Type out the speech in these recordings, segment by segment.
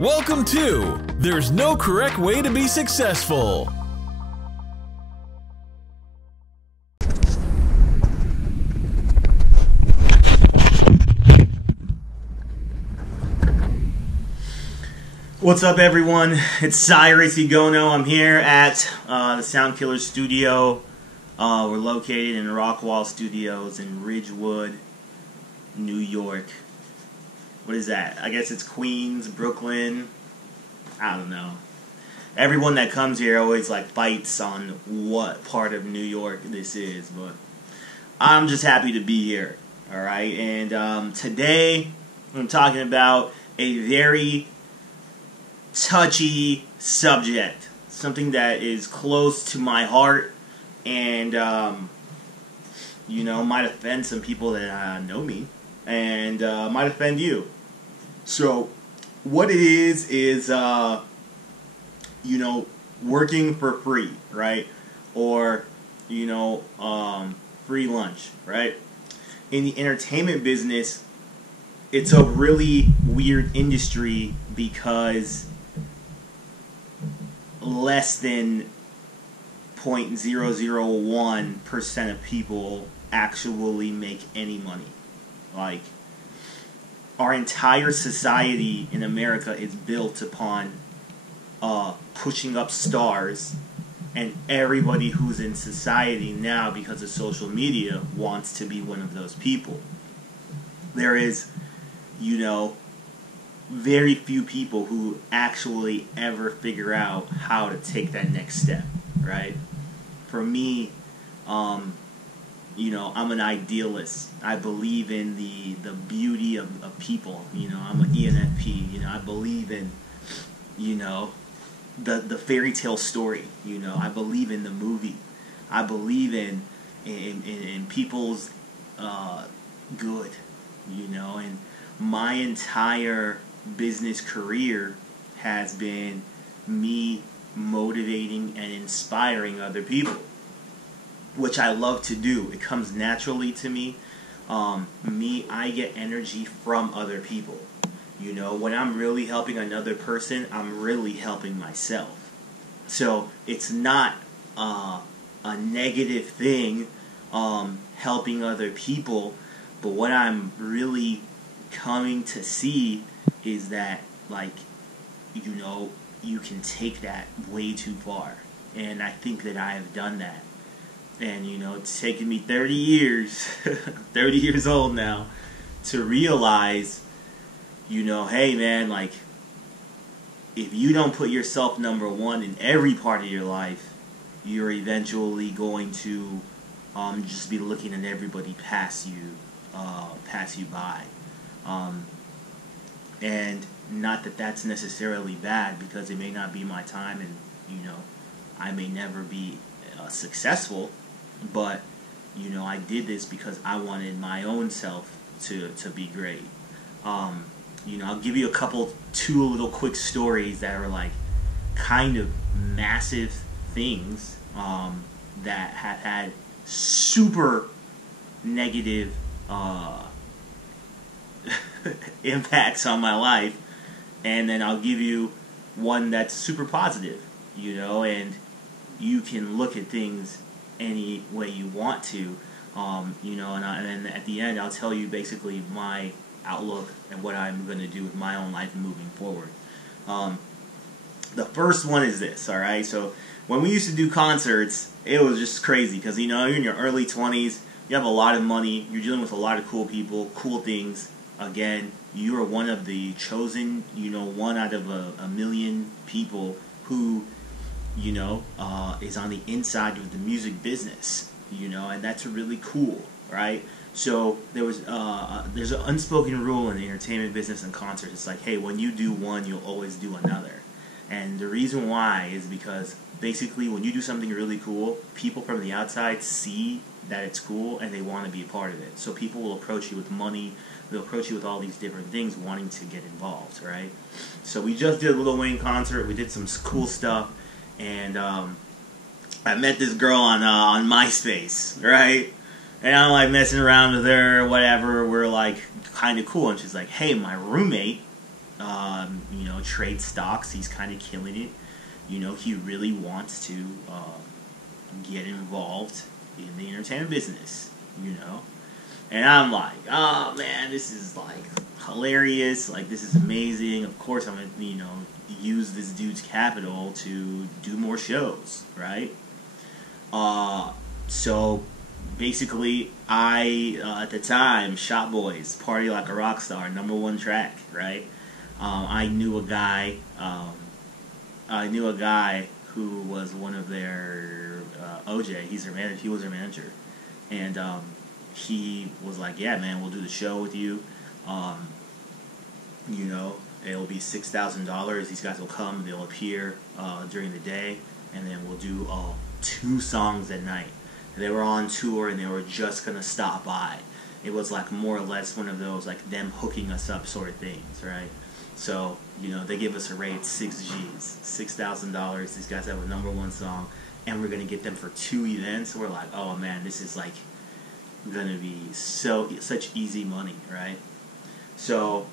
Welcome to There's No Correct Way to Be Successful. What's up, everyone? It's Cyrus, Igono. I'm here at the Sound Killer Studio. We're located in Rockwall Studios in Ridgewood, New York. What is that? I guess it's Queens, Brooklyn. I don't know. Everyone that comes here always fights on what part of New York this is, but I'm just happy to be here. All right, and today I'm talking about a very touchy subject, something that is close to my heart, and might offend some people that know me, and might offend you. So what it is working for free, right? Or free lunch, right? In the entertainment business, it's a really weird industry because less than 0.001% of people actually make any money. Our entire society in America is built upon pushing up stars, and everybody who's in society now, because of social media, wants to be one of those people. There is, very few people who actually ever figure out how to take that next step, right? For me, I'm an idealist. I believe in the beauty of people. I'm an ENFP. I believe in, the fairy tale story. I believe in the movie. I believe in people's good. And my entire business career has been me motivating and inspiring other people, which I love to do. It comes naturally to me. I get energy from other people. When I'm really helping another person, I'm really helping myself. So it's not a negative thing, helping other people, but what I'm really coming to see is that, you can take that way too far. And I think that I have done that. And, it's taken me 30 years, 30 years old now, to realize, hey man, if you don't put yourself number one in every part of your life, you're eventually going to just be looking at everybody pass you by. And not that that's necessarily bad, because it may not be my time, and I may never be successful, but I did this because I wanted my own self to be great. I'll give you two little quick stories that are kind of massive things that have had super negative impacts on my life, and then I'll give you one that's super positive, and you can look at things any way you want to, and then at the end I'll tell you basically my outlook and what I'm going to do with my own life moving forward. The first one is this, alright? So when we used to do concerts, it was just crazy, because you're in your early 20s, you have a lot of money, you're dealing with a lot of cool people, cool things. Again, you are one of the chosen, one out of a million people who, is on the inside of the music business, and that's really cool, right? So there's an unspoken rule in the entertainment business and concerts. It's hey, when you do one, you'll always do another. And the reason why is because basically when you do something really cool, people from the outside see that it's cool and they want to be a part of it. So people will approach you with money, they'll approach you with all these different things wanting to get involved, right? So we just did a Lil Wayne concert, we did some cool stuff, and I met this girl on MySpace, right? And I'm messing around with her, whatever, we're kind of cool, and she's like, hey, my roommate trade stocks. He's kind of killing it. He really wants to get involved in the entertainment business. And I'm like, oh man, this is like hilarious. Like, this is amazing. Of course, I'm gonna use this dude's capital to do more shows, right? So basically, I at the time, Shop Boys, "Party Like a Rock Star," #1 track, right? I knew a guy. Who was one of their OJ. He's their manager. He was their manager, and he was like, "Yeah, man, we'll do the show with you. It'll be $6,000. These guys will come. And they'll appear during the day, and then we'll do 2 songs at night." They were on tour, and they were just gonna stop by. It was like more or less one of those like them hooking us up sort of things, right? So they give us a rate 6 G's, $6,000. These guys have a #1 song, and we're gonna get them for 2 events. We're like, oh man, this is like gonna be such easy money, right? So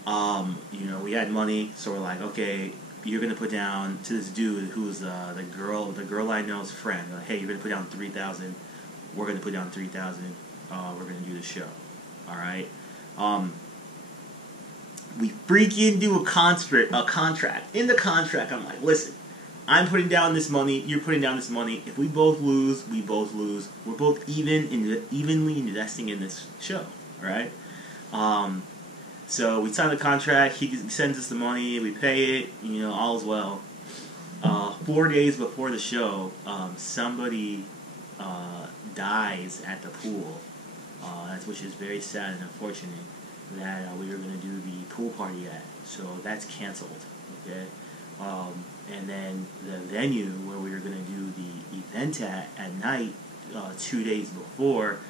we had money, so we're like, okay, you're gonna put down to this dude who's the girl I know's friend. Like, hey, you're gonna put down 3,000. We're gonna put down 3,000. We're gonna do the show. All right. We freaking do a contract. In the contract, I'm like, listen, I'm putting down this money. You're putting down this money. If we both lose, we both lose. We're both evenly investing in this show, right? So we sign the contract. He sends us the money. We pay it. All is well. 4 days before the show, somebody dies at the pool, which is very sad and unfortunate. That we were going to do the pool party at, so that's canceled. Okay, and then the venue where we were going to do the event at night, 2 days before,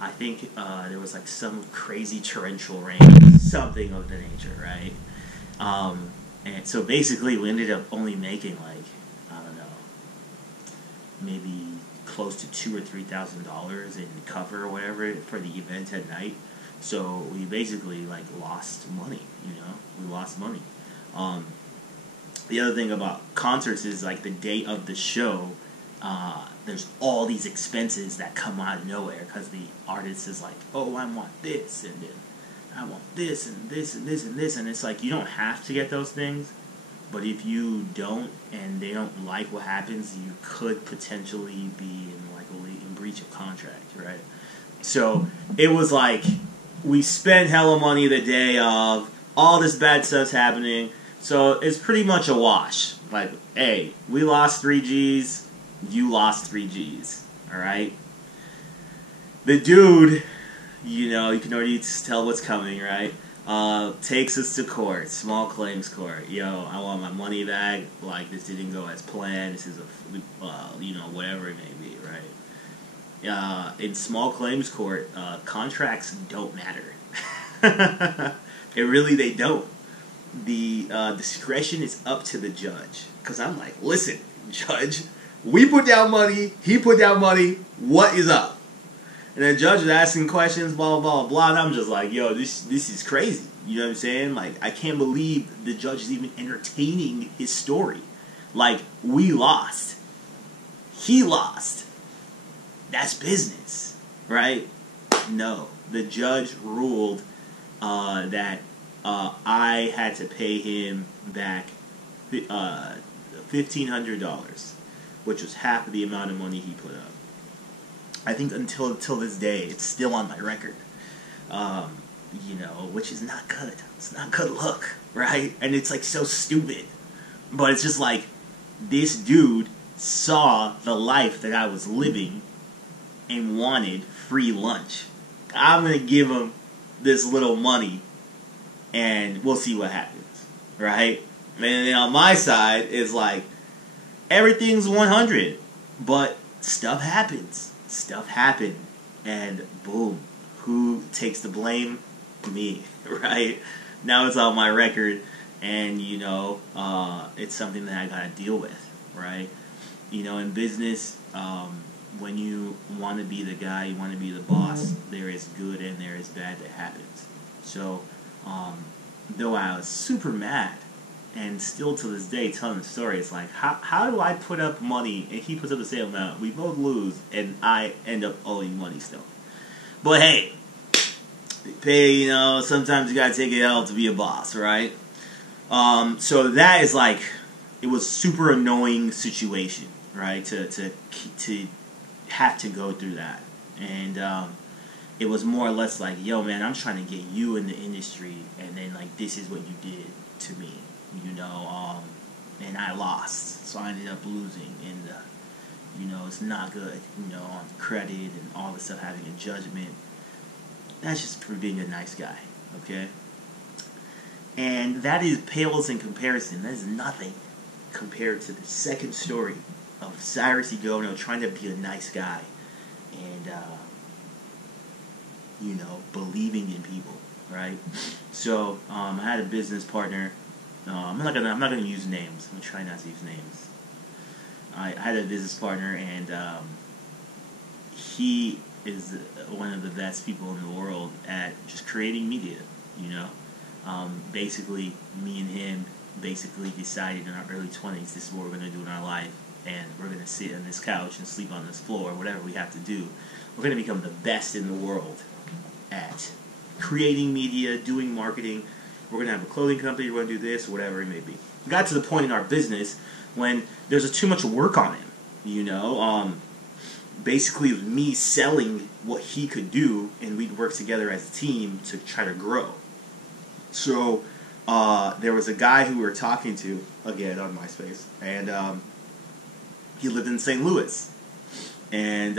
I think there was like some crazy torrential rain, something of the nature, right? And so basically, we ended up only making like, I don't know, maybe close to $2,000 or $3,000 in cover or whatever for the event at night. So we basically like lost money, we lost money. The other thing about concerts is like the day of the show, there's all these expenses that come out of nowhere because the artist is like, oh, I want this, and then I want this, and this, and this, and this, and it's like you don't have to get those things, but if you don't and they don't like what happens, you could potentially be in breach of contract, right? So it was like, we spent hella money the day of, all this bad stuff's happening, so it's pretty much a wash. Like, hey, we lost 3 G's, you lost 3 G's, alright? The dude, you can already tell what's coming, right? Takes us to court, small claims court. Yo, I want my money back, like, this didn't go as planned, this is whatever it may be, right? In small claims court, contracts don't matter. They don't. The discretion is up to the judge. Because I'm like, listen, judge, we put down money, he put down money, what is up? And the judge is asking questions, blah, blah, blah, blah, and I'm just like, yo, this is crazy. You know what I'm saying? Like, I can't believe the judge is even entertaining his story. Like, we lost. He lost. That's business, right? No. The judge ruled that I had to pay him back $1,500, which was half of the amount of money he put up. I think until this day, it's still on my record. Which is not good. It's not good look, right? And it's like so stupid. But it's just like, this dude saw the life that I was living and wanted free lunch. I'm going to give him this little money and we'll see what happens, right? And then on my side, it's like, everything's 100, but stuff happens. Stuff happened, and boom, who takes the blame? Me, right? Now it's on my record, and it's something that I gotta deal with, right? In business, when you want to be the guy, you want to be the boss, there is good and there is bad that happens. So though I was super mad, and still to this day telling the story, it's like, how do I put up money and he puts up the same amount? We both lose, and I end up owing money still. But hey, pay, you know, sometimes you gotta take it out to be a boss, right? So that is like, it was super annoying situation, right? To have to go through that. And it was more or less like, yo man, I'm trying to get you in the industry, and then like, this is what you did to me, you know, and I lost, so I ended up losing, and you know, it's not good, you know, on credit and all this stuff, having a judgment. That's just for being a nice guy, okay? And that is pales in comparison. That is nothing compared to the second story of Cyrus Igono trying to be a nice guy and, you know, believing in people, right? So, I had a business partner. I'm not gonna use names. I'm gonna try not to use names. I had a business partner, and he is one of the best people in the world at just creating media, you know. Basically, me and him basically decided in our early 20s, this is what we're going to do in our life, and we're going to sit on this couch and sleep on this floor, whatever we have to do. We're going to become the best in the world at creating media, doing marketing. We're going to have a clothing company, we're going to do this, whatever it may be. We got to the point in our business when there's too much work on him, you know. Basically, me selling what he could do, and we'd work together as a team to try to grow. So, there was a guy who we were talking to, again, on MySpace, and he lived in St. Louis. And,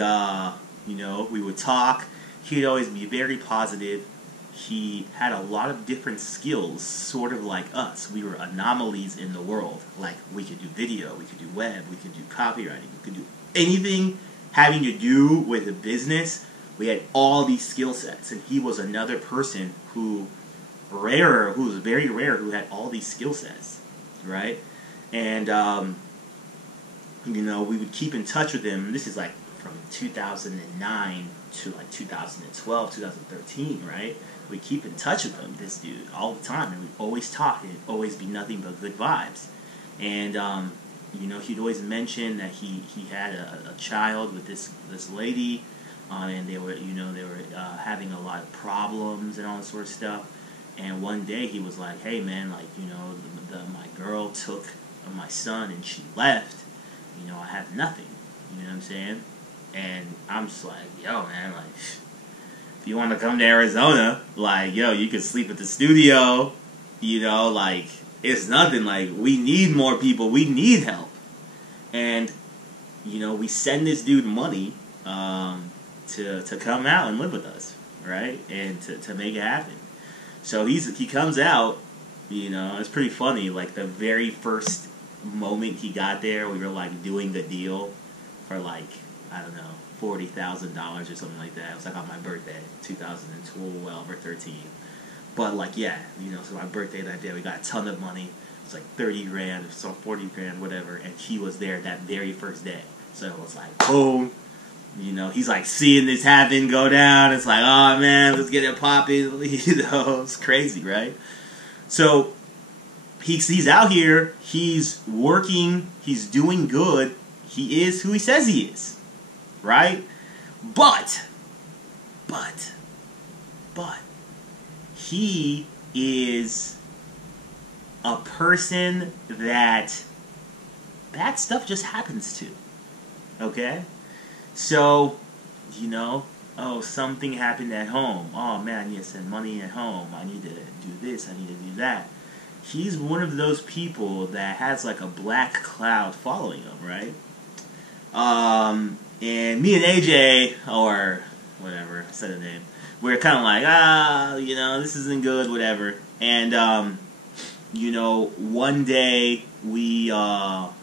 you know, we would talk. He'd always be very positive. He had a lot of different skills, sort of like us. We were anomalies in the world. Like, we could do video, we could do web, we could do copywriting, we could do anything having to do with a business. We had all these skill sets, and he was another person who was very rare, who had all these skill sets, right? And, you know, we would keep in touch with him. This is like from 2009 to like 2012, 2013, right? We keep in touch with him, this dude, all the time, and we'd always talk, and it'd always be nothing but good vibes. And, you know, he'd always mention that he had a child with this lady, and they were having a lot of problems and all that sort of stuff. And one day he was like, hey man, like, you know, my girl took my son and she left, you know, I have nothing, you know what I'm saying? And I'm just like, yo man, like, if you want to come to Arizona, like, yo, you can sleep at the studio, you know, like, it's nothing, like, we need more people, we need help. And, you know, we send this dude money to come out and live with us, right? And to make it happen. So he comes out, you know, it's pretty funny, like, the very first moment he got there, we were, like, doing the deal for, like, I don't know, $40,000 or something like that. It was, like, on my birthday, 2012 or 13. But, like, yeah, you know, so my birthday that day, we got a ton of money. It's like 30 grand, so 40 grand, whatever, and he was there that very first day. So it was like, boom, you know, he's like seeing this happen, go down. It's like, oh man, let's get it popping, you know, it's crazy, right? So he's out here, he's working, he's doing good, he is who he says he is, right? But, he is a person that bad stuff just happens to, okay? So, you know, oh, something happened at home. Oh man, I need to send money at home. I need to do this, I need to do that. He's one of those people that has like a black cloud following him, right? And me and AJ, or whatever, I said the name, we're kind of like, you know, this isn't good, whatever. And, you know, one day we are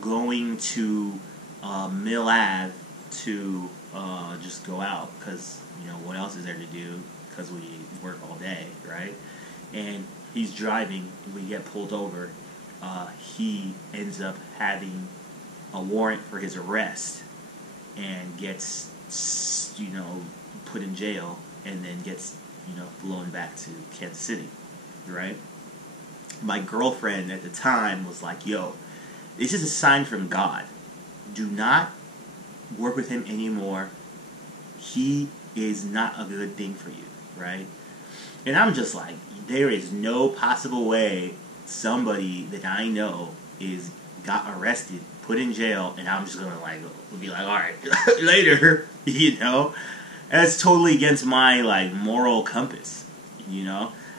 going to Mill Ave to just go out, because, you know, what else is there to do, because we work all day, right? And he's driving, we get pulled over. He ends up having a warrant for his arrest and gets, you know, put in jail, and then gets flown back to Kansas City, right? My girlfriend at the time was like, yo, this is a sign from God. Do not work with him anymore. He is not a good thing for you, right? And I'm just like, there is no possible way somebody that I know got arrested, put in jail, and I'm just gonna be like, all right, later, That's totally against my moral compass,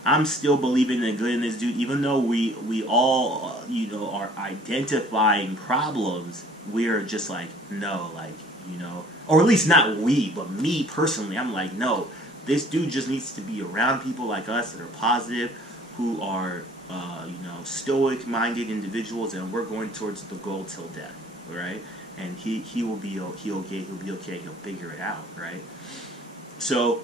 I'm still believing in the good in this dude, even though we all are identifying problems. We're just like, no, or at least not we, but me personally. I'm like, no, this dude just needs to be around people like us that are positive, who are stoic-minded individuals, and we're going towards the goal till death, right? And he will be okay. He'll be okay. He'll figure it out, right? So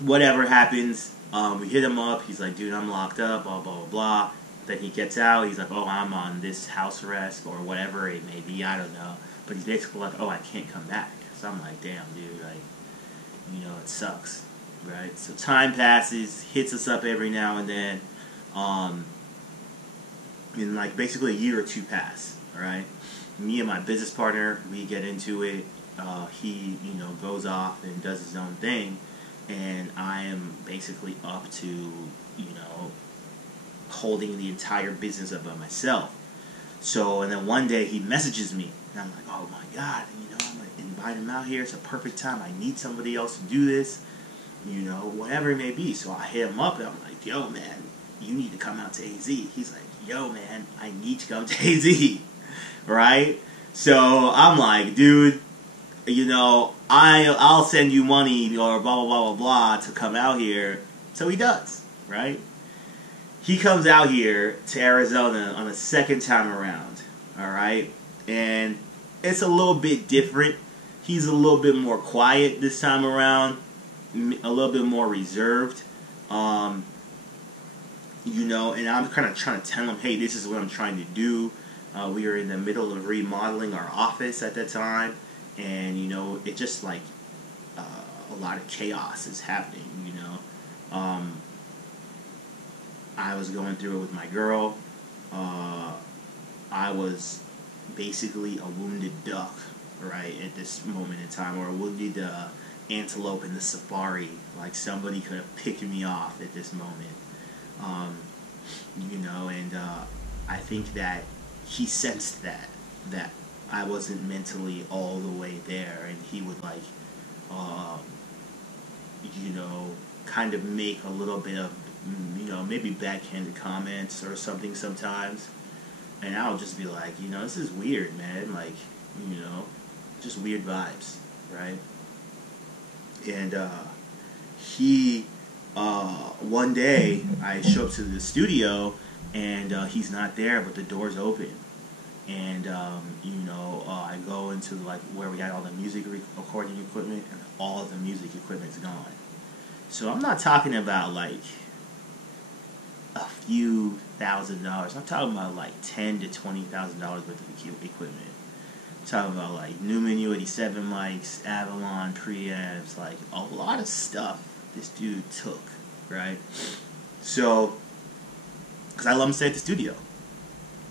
whatever happens, we hit him up. He's like, dude, I'm locked up, blah, blah, blah, blah. Then he gets out. He's like, oh, I'm on this house arrest or whatever it may be. I don't know. But he's basically like, oh, I can't come back. So I'm like, damn, dude, it sucks, right? So time passes, hits us up every now and then. And basically a year or two pass, all right? Me and my business partner, we get into it. He, goes off and does his own thing. And I am basically up to, holding the entire business up by myself. So, and then one day he messages me, and I'm like, oh my God, I'm going to invite him out here. It's a perfect time. I need somebody else to do this, whatever it may be. So I hit him up, and I'm like, yo, man, you need to come out to AZ. He's like, yo, man, I need to come to AZ, right? So I'm like, dude, I'll send you money or blah, blah, blah, blah, blah to come out here. So he does, right? He comes out here to Arizona on a second time around, all right? And it's a little bit different. He's a little bit more quiet this time around, a little bit more reserved, and I'm kind of trying to tell him, hey, this is what I'm trying to do. We were in the middle of remodeling our office at that time, and, it just a lot of chaos is happening, I was going through it with my girl. I was basically a wounded duck, right, at this moment in time, or a wounded antelope in the safari. Like, somebody could have picked me off at this moment. And I think that he sensed that I wasn't mentally all the way there, and he would kind of make a little bit of, maybe backhanded comments or something sometimes, and I'll just be like, this is weird, man, just weird vibes, right? And he, one day, I show up to the studio, and he's not there, but the door's open. And, I go into, where we had all the music recording equipment, and all of the music equipment's gone. So I'm not talking about, a few $1,000s. I'm talking about, $10,000 to $20,000 worth of equipment. I'm talking about, Newman U87 mics, Avalon preamps, a lot of stuff this dude took, right? So, because I let him stay at the studio.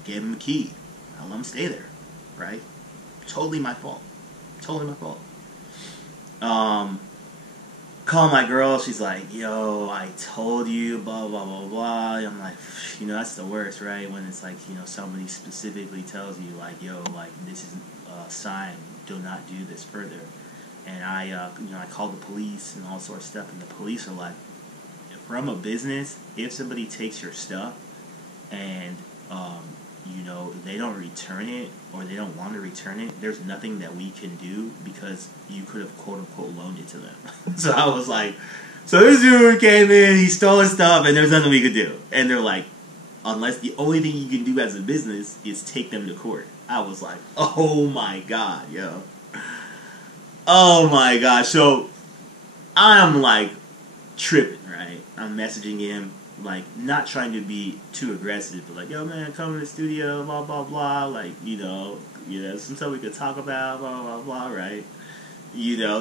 Gave him a key. I let him stay there, right? Totally my fault. Totally my fault. Call my girl. She's like, yo, I told you, blah, blah, blah, blah. I'm like, that's the worst, right? When it's somebody specifically tells you, yo, this is a sign. Do not do this further. And I called the police and all sorts of stuff. And the police are like, from a business, if somebody takes your stuff and, they don't return it, or they don't want to return it, there's nothing that we can do, because you could have quote-unquote loaned it to them. So I was like, so this dude came in, he stole his stuff, and there's nothing we could do. And they're like, unless the only thing you can do as a business is take them to court. I was like, oh my God, yo. Oh my gosh. So I'm tripping, right? I'm messaging him, not trying to be too aggressive, but yo, man, come to the studio, blah, blah, blah, something we could talk about, blah, blah, blah, right?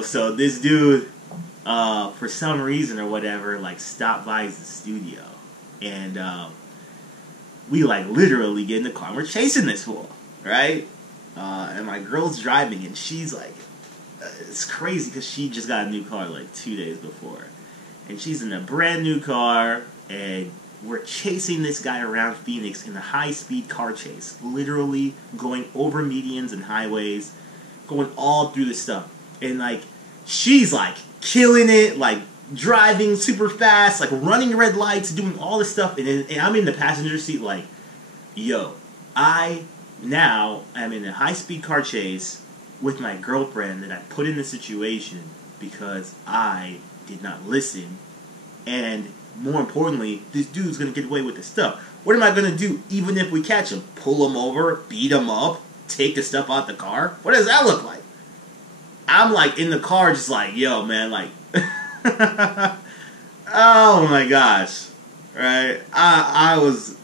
So this dude, for some reason or whatever, like, stopped by the studio. And we, like, literally get in the car and we're chasing this fool, right? And my girl's driving, and she's like, it's crazy because she just got a new car like 2 days before. And she's in a brand new car, and we're chasing this guy around Phoenix in a high-speed car chase. Literally going over medians and highways, going all through this stuff. And, like, she's, like, killing it, like, driving super fast, like, running red lights, doing all this stuff. And I'm in the passenger seat like, yo, I now am in a high-speed car chase with my girlfriend that I put in the situation because I did not listen. And more importantly, this dude's going to get away with this stuff. What am I going to do even if we catch him? Pull him over, beat him up, take the stuff out the car? What does that look like? I'm like in the car just like, yo, man, like, oh my gosh, right? I was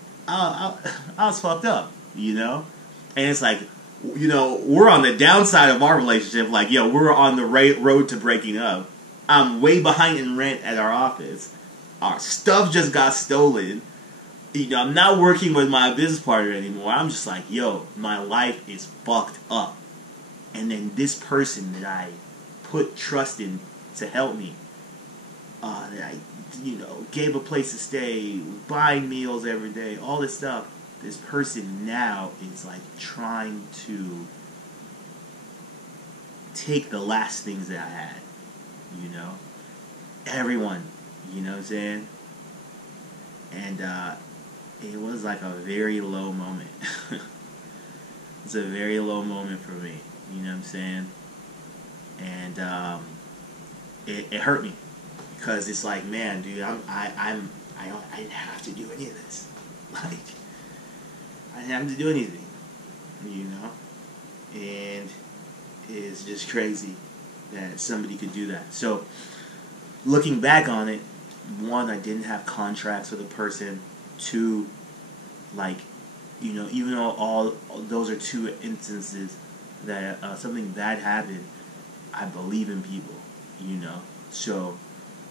fucked up, you know? And it's like, you know, we're on the downside of our relationship. Like, yo, we're on the road to breaking up. I'm way behind in rent at our office. Our stuff just got stolen. You know, I'm not working with my business partner anymore. I'm just like, yo, my life is fucked up. And then this person that I put trust in to help me, that I, you know, gave a place to stay, buying meals every day, all this stuff. This person now is like trying to take the last things that I had, you know? Everyone, you know what I'm saying? And it was like a very low moment. It's a very low moment for me, you know what I'm saying? And it hurt me because it's like, man, dude, I didn't have to do any of this. Like, I didn't have to do anything, you know? And it's just crazy that somebody could do that. So, looking back on it, one, I didn't have contracts with a person. Two, like, you know, even though all those are two instances that something bad happened, I believe in people, you know? So,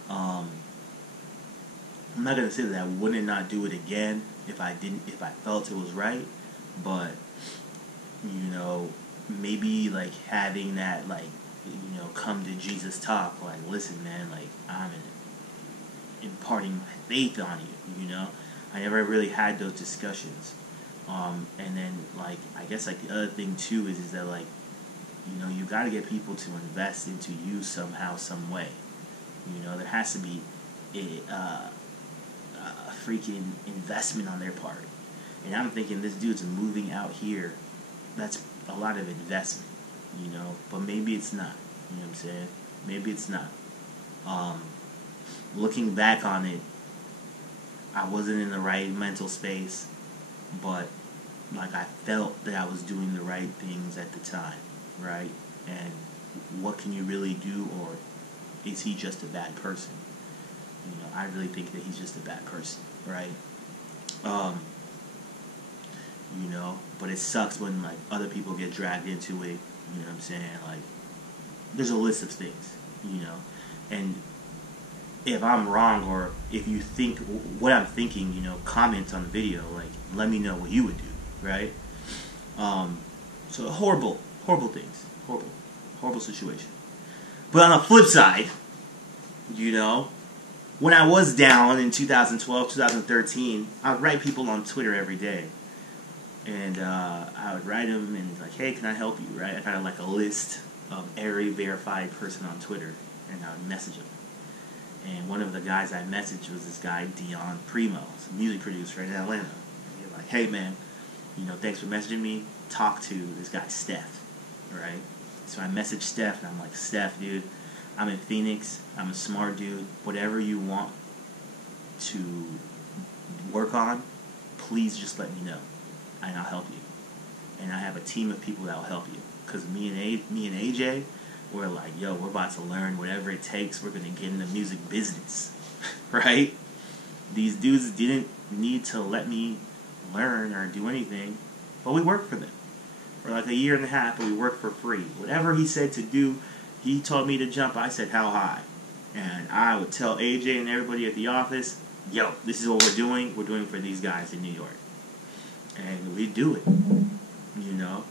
I'm not gonna say that I wouldn't not do it again if I felt it was right, but, you know, maybe like having that, like, you know, come to Jesus talk, like, listen, man, like, I'm imparting my faith on you, you know? I never really had those discussions. And then, like, I guess, like, the other thing too is that, like, you know, you gotta get people to invest into you somehow, some way. You know, there has to be a freaking investment on their part. And I'm thinking this dude's moving out here. That's a lot of investment, you know. But maybe it's not. You know what I'm saying? Maybe it's not. Looking back on it, I wasn't in the right mental space, but like I felt that I was doing the right things at the time, right? And what can you really do, or is he just a bad person? You know, I really think that he's just a bad person, right? You know, but it sucks when, like, other people get dragged into it, you know what I'm saying? Like, there's a list of things, you know, and if I'm wrong, or if you think what I'm thinking, you know, comment on the video, like, let me know what you would do, right? So horrible things, horrible situation. But on the flip side, you know, when I was down in 2012, 2013, I would write people on Twitter every day. And I would write them and like, hey, can I help you, right? I kind of like a list of every verified person on Twitter, and I would message them. And one of the guys I messaged was this guy, Dion Primo, a music producer in Atlanta. And he was like, hey, man, you know, thanks for messaging me. Talk to this guy, Steph, right? So I messaged Steph, and I'm like, Steph, dude, I'm in Phoenix. I'm a smart dude. Whatever you want to work on, please just let me know, and I'll help you. And I have a team of people that will help you. Because me and AJ, we're like, yo, we're about to learn whatever it takes. We're going to get in the music business, right? These dudes didn't need to let me learn or do anything, but we worked for them for like a year and a half, and we worked for free. Whatever he said to do, he told me to jump. I said, how high? And I would tell AJ and everybody at the office, yo, this is what we're doing. We're doing for these guys in New York. And we do it, you know.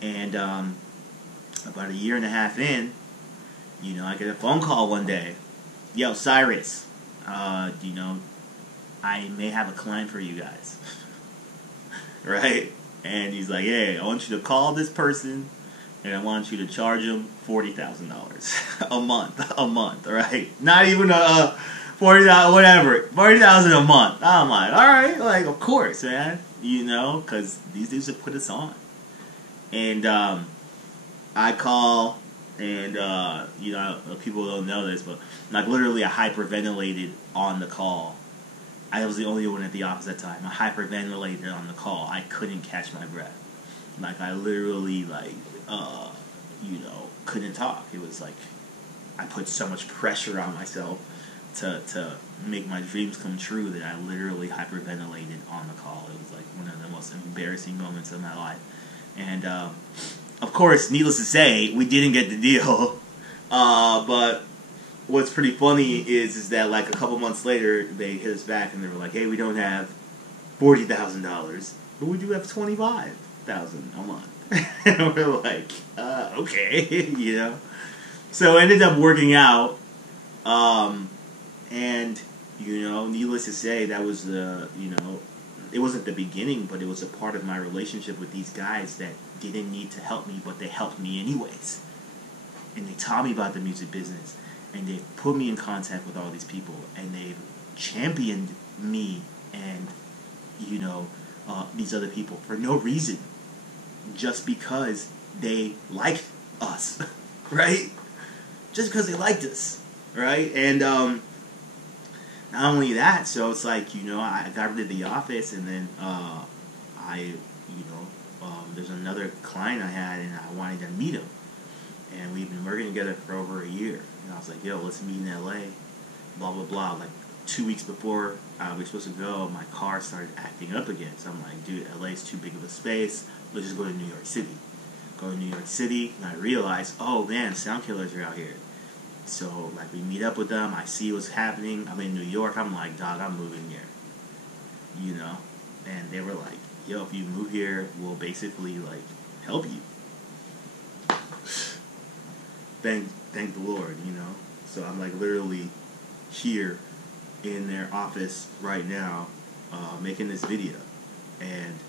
And about a year and a half in, you know, I get a phone call one day. Yo, Cyrus, you know, I may have a client for you guys. Right? And he's like, hey, I want you to call this person, and I want you to charge them $40,000 a month, right? Not even a $40,000, whatever, $40,000 a month. I'm like, all right, like, of course, man, you know, because these dudes have put us on. And I call, and you know, people don't know this, but like literally, I hyperventilated on the call. I was the only one at the office at the time. I hyperventilated on the call. I couldn't catch my breath. Like, I literally, like, you know, couldn't talk. It was like I put so much pressure on myself to make my dreams come true that I literally hyperventilated on the call. It was like one of the most embarrassing moments of my life. And, of course, needless to say, we didn't get the deal. But what's pretty funny is that like a couple months later, they hit us back and they were like, hey, we don't have $40,000, but we do have $25,000 a month. And we're like, okay, you know. So it ended up working out, and you know, needless to say, that was the, you know, it wasn't the beginning, but it was a part of my relationship with these guys that didn't need to help me, but they helped me anyways, and they taught me about the music business, and they put me in contact with all these people, and they've championed me and, you know, these other people for no reason, just because they liked us, right? Just because they liked us, right? And not only that, so it's like, you know, I got rid of the office, and then there's another client I had, and I wanted to meet him, and we've been working together for over a year. And I was like, yo, let's meet in LA, blah blah blah. Like 2 weeks before we were supposed to go, my car started acting up again. So I'm like, dude, LA's too big of a space. Let's just go to New York City. Go to New York City, and I realized, oh man, Sound Killers are out here. So like we meet up with them. I see what's happening. I'm in New York. I'm like, dog, I'm moving here. You know, and they were like, yo, if you move here, we'll basically like help you. Thank the Lord, you know. So I'm like literally here in their office right now, making this video, and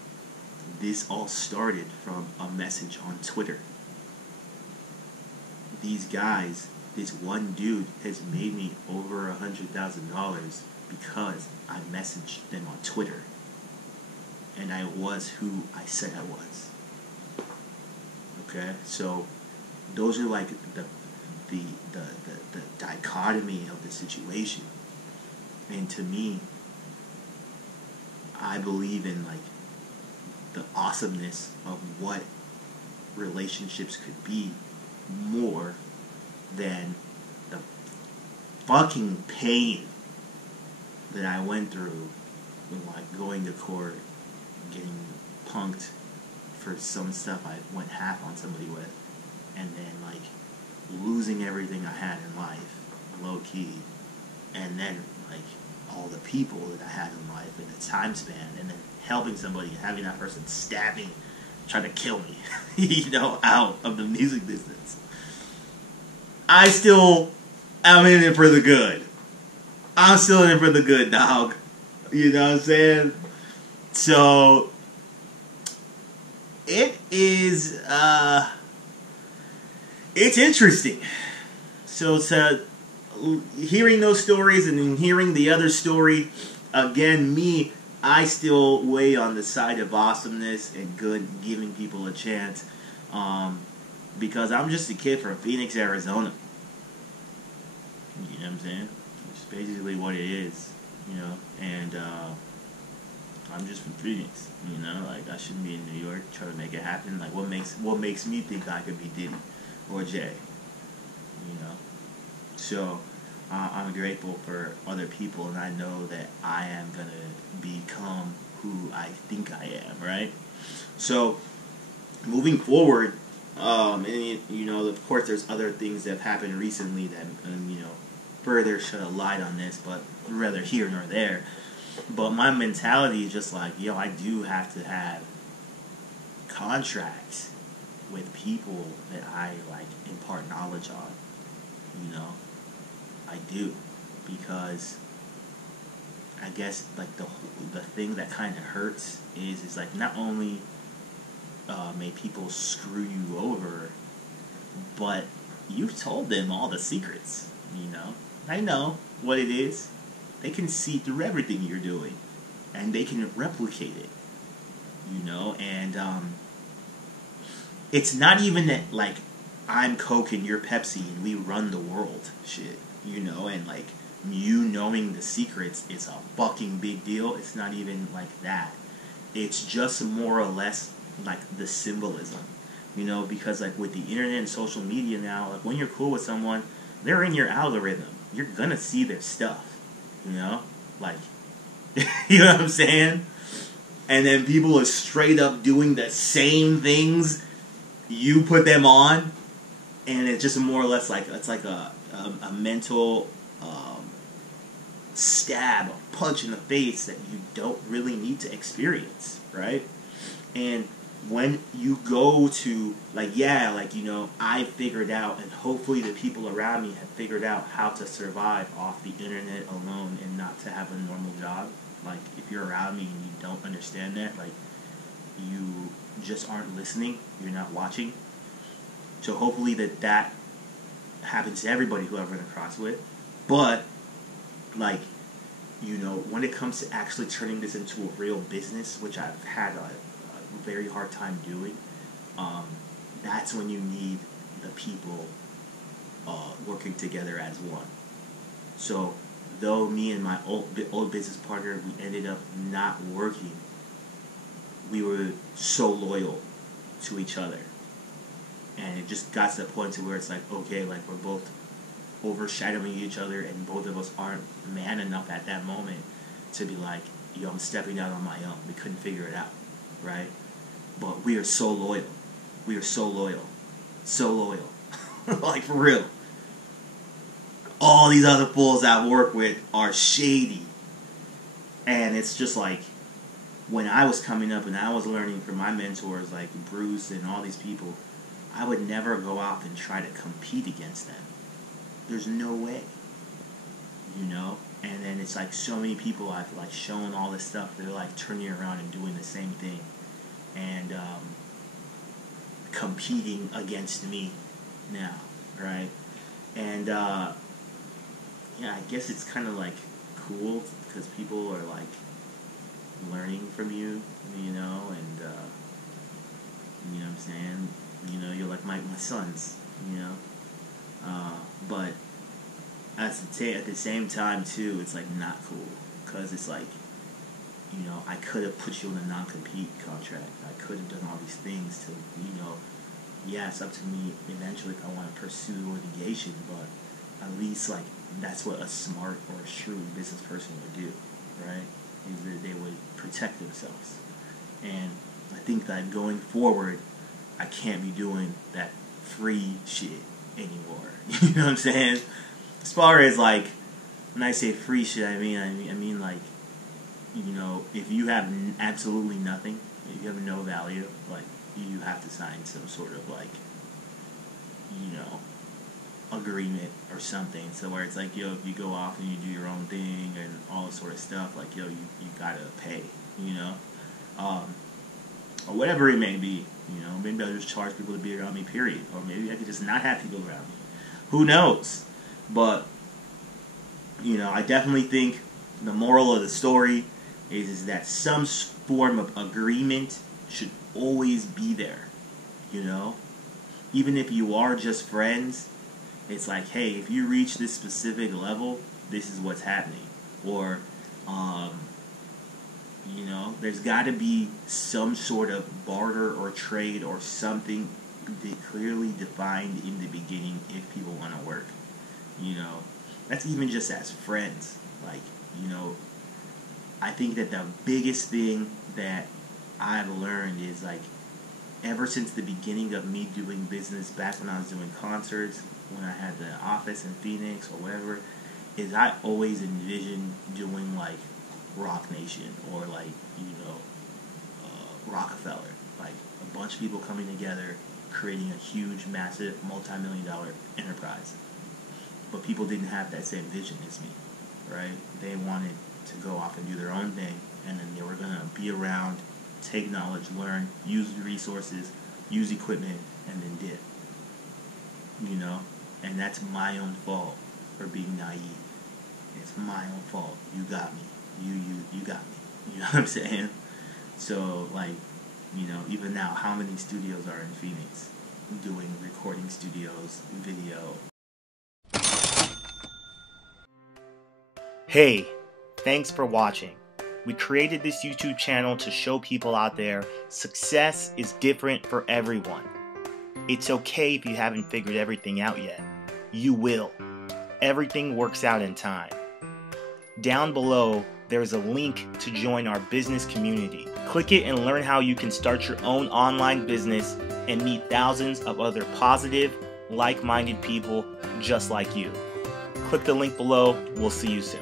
this all started from a message on Twitter. These guys, this one dude has made me over $100,000 because I messaged them on Twitter, and I was who I said I was. Okay, so those are like the dichotomy of the situation. And to me, I believe in like the awesomeness of what relationships could be more than the fucking pain that I went through with like going to court, getting punked for some stuff I went half on somebody with, and then like losing everything I had in life, low key, and then like all the people that I had in life in the time span, and then helping somebody and having that person stab me, trying to kill me, you know, out of the music business. I still am in it for the good. I'm still in it for the good, dog. You know what I'm saying? So it is it's interesting. So hearing those stories and then hearing the other story, again, I still weigh on the side of awesomeness and good, giving people a chance, because I'm just a kid from Phoenix, Arizona. You know what I'm saying? It's basically what it is, you know, and I'm just from Phoenix, you know, like I shouldn't be in New York trying to make it happen. Like what makes me think I could be Diddy or Jay, you know? So I'm grateful for other people, and I know that I am going to become who I think I am, right? So moving forward, and you know, of course there's other things that have happened recently that, you know, further shed a light on this, but rather here nor there. But my mentality is just like, yo, I do have to have contracts with people that I like impart knowledge on. You know, I do, because I guess like the thing that kind of hurts is like not only may people screw you over, but you've told them all the secrets. You know, I know what it is. They can see through everything you're doing, and they can replicate it. You know, and it's not even that like I'm Coke and you're Pepsi and we run the world shit. You know, and like you knowing the secrets, it's a fucking big deal. It's not even like that. It's just more or less like the symbolism. You know, because like with the internet and social media now, like when you're cool with someone, they're in your algorithm. You're gonna see their stuff. You know? Like, you know what I'm saying? And then people are straight up doing the same things you put them on. And it's just more or less like, it's like a mental stab, a punch in the face that you don't really need to experience, right? And when you go to, like, yeah, like, you know, I figured out, and hopefully the people around me have figured out how to survive off the internet alone and not to have a normal job. Like, if you're around me and you don't understand that, like, you just aren't listening, you're not watching. So hopefully that happens to everybody who I've run across with. But, like, you know, when it comes to actually turning this into a real business, which I've had a very hard time doing, that's when you need the people working together as one. So, though me and my old business partner, we ended up not working, we were so loyal to each other. And it just got to the point to where it's like, okay, like we're both overshadowing each other, and both of us aren't man enough at that moment to be like, yo, I'm stepping out on my own. We couldn't figure it out, right? But we are so loyal. We are so loyal. So loyal. Like, for real. All these other fools I've worked with are shady. And it's just like, when I was coming up and I was learning from my mentors, like Bruce and all these people, I would never go out and try to compete against them. There's no way. You know? And then it's like so many people I've like shown all this stuff, they're like turning around and doing the same thing. And competing against me now, right? And yeah, I guess it's kind of like cool because people are like learning from you, you know, and you know what I'm saying? You know, you're like my sons, you know. But at the same time too, it's like not cool because it's like, you know, I could have put you in a non-compete contract. I could have done all these things to, you know, yeah, it's up to me eventually if I want to pursue litigation, but at least, like, that's what a smart or a shrewd business person would do, right? Is that they would protect themselves. And I think that going forward, I can't be doing that free shit anymore. You know what I'm saying? As far as, like, when I say free shit, I mean like, you know, if you have absolutely nothing, if you have no value, like, you have to sign some sort of, like, you know, agreement or something. So where it's like, yo, if you go off and you do your own thing and all this sort of stuff, like, yo, you gotta pay, you know? Or whatever it may be, you know? Maybe I'll just charge people to be around me, period. Or maybe I could just not have people around me. Who knows? But, you know, I definitely think the moral of the story is that some form of agreement should always be there, you know? Even if you are just friends, it's like, hey, if you reach this specific level, this is what's happening. Or, you know, there's got to be some sort of barter or trade or something clearly defined in the beginning if people want to work, you know? That's even just as friends. Like, you know, I think that the biggest thing that I've learned is, like, ever since the beginning of me doing business, back when I was doing concerts, when I had the office in Phoenix or whatever, is I always envisioned doing like Rock Nation or like, Rockefeller. Like a bunch of people coming together, creating a huge, massive, multi-million-dollar enterprise. But people didn't have that same vision as me, right? They wanted to go off and do their own thing, and then they were going to be around, take knowledge, learn, use resources, use equipment, and then dip. And that's my own fault for being naive. It's my own fault. You got me. You got me. You know what I'm saying? So, like, even now, how many studios are in Phoenix doing recording studios, video? Hey, thanks for watching. We created this YouTube channel to show people out there success is different for everyone. It's okay if you haven't figured everything out yet. You will. Everything works out in time. Down below, there's a link to join our business community. Click it and learn how you can start your own online business and meet thousands of other positive, like-minded people just like you. Click the link below. We'll see you soon.